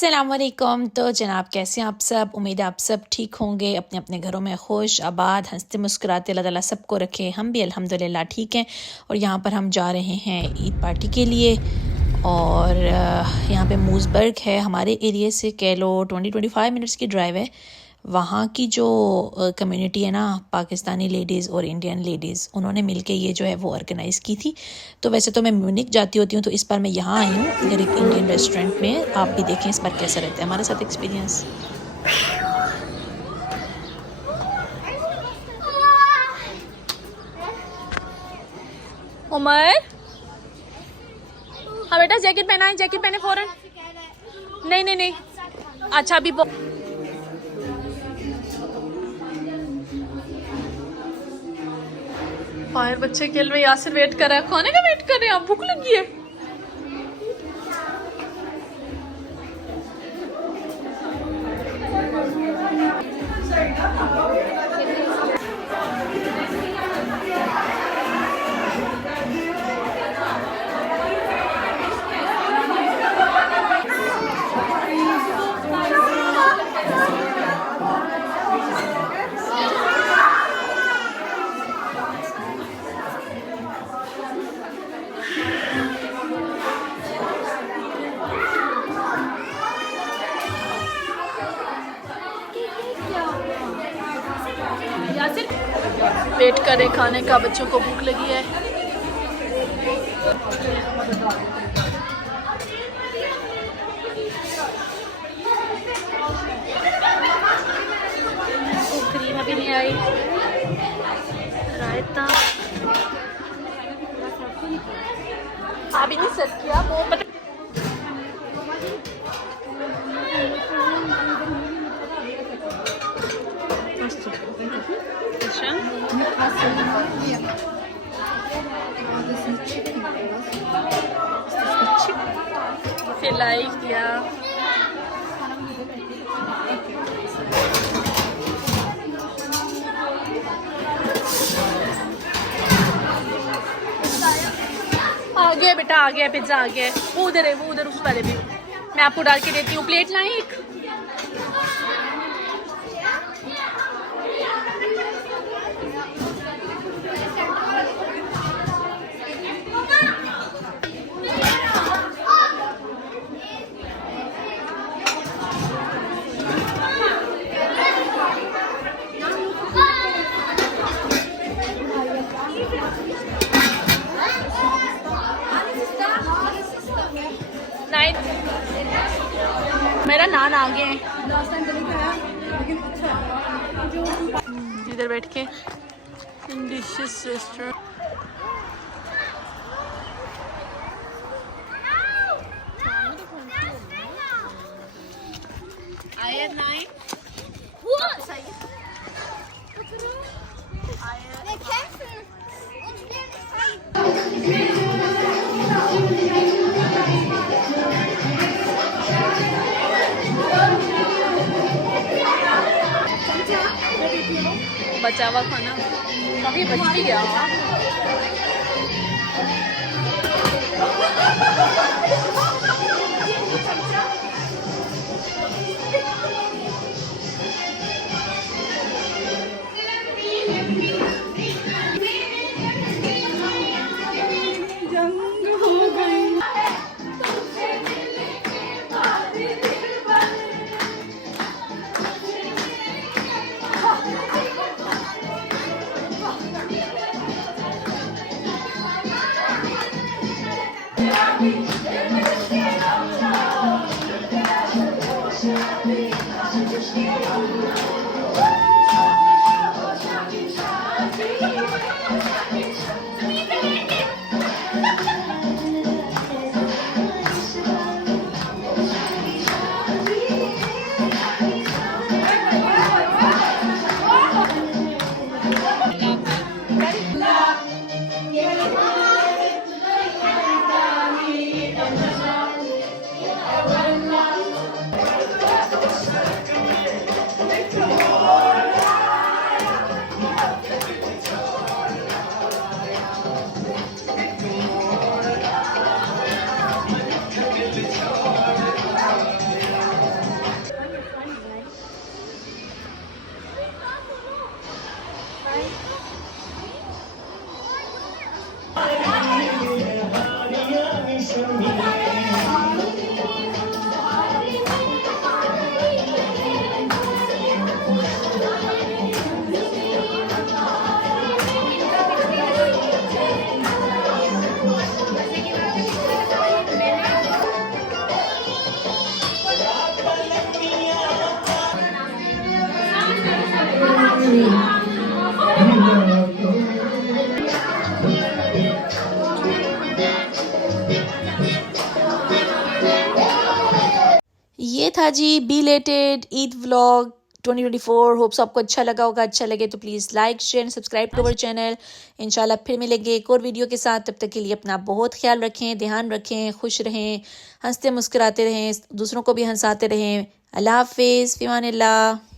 अस्सलामुअलैकुम। तो जनाब कैसे हैं आप सब? उम्मीद है आप सब ठीक होंगे, अपने अपने घरों में खुश आबाद हंसते मुस्कुराते। अल्लाह ताला सबको रखे। हम भी अल्हम्दुलिल्लाह ठीक हैं। और यहाँ पर हम जा रहे हैं ईद पार्टी के लिए। और यहाँ पे मूसबर्ग है, हमारे एरिया से कह लो 20-25 मिनट्स की ड्राइव है। वहाँ की जो कम्युनिटी है ना, पाकिस्तानी लेडीज़ और इंडियन लेडीज़, उन्होंने मिलके ये जो है वो ऑर्गेनाइज़ की थी। तो वैसे तो मैं म्यूनिक जाती होती हूँ, तो इस बार मैं यहाँ आई हूँ एक इंडियन रेस्टोरेंट में। आप भी देखें इस बार कैसा रहता है हमारे साथ एक्सपीरियंस। उमर, हाँ बेटा जैकेट पहना है, जैकेट पहने फौरन। नहीं नहीं नहीं, अच्छा अभी बाहर बच्चे खेल रहे, यासिर वेट कर रहा है, खाने का वेट कर रहे हैं। आप भूख लगी है? वेट करें खाने का, बच्चों को भूख लगी है। क्रीम अभी नहीं आई। रायता अभी नहीं सेट किया वो vielleicht ja. आ गया बेटा, आ गया पिज्जा, आ गया। वो उधर है, वो उधर उस वाले भी। मैं आपको डाल के देती हूँ। प्लेट लाएं एक। मेरा नान आ गया है। इधर बैठ के डिलिशियस रेस्टोरेंट। बचा हुआ खाना काफी बच भी गया। ये था जी बिलेटेड ईद व्लॉग 2024। होप्स आपको अच्छा लगा होगा। अच्छा लगे तो please like share subscribe to our channel. इंशाल्लाह फिर मिलेंगे एक और वीडियो के साथ। तब तक के लिए अपना बहुत ख्याल रखें, ध्यान रखें, खुश रहें, हंसते मुस्कुराते रहें, दूसरों को भी हंसाते रहें। अल्लाह हाफिज़, फ़ी अमानिल्लाह।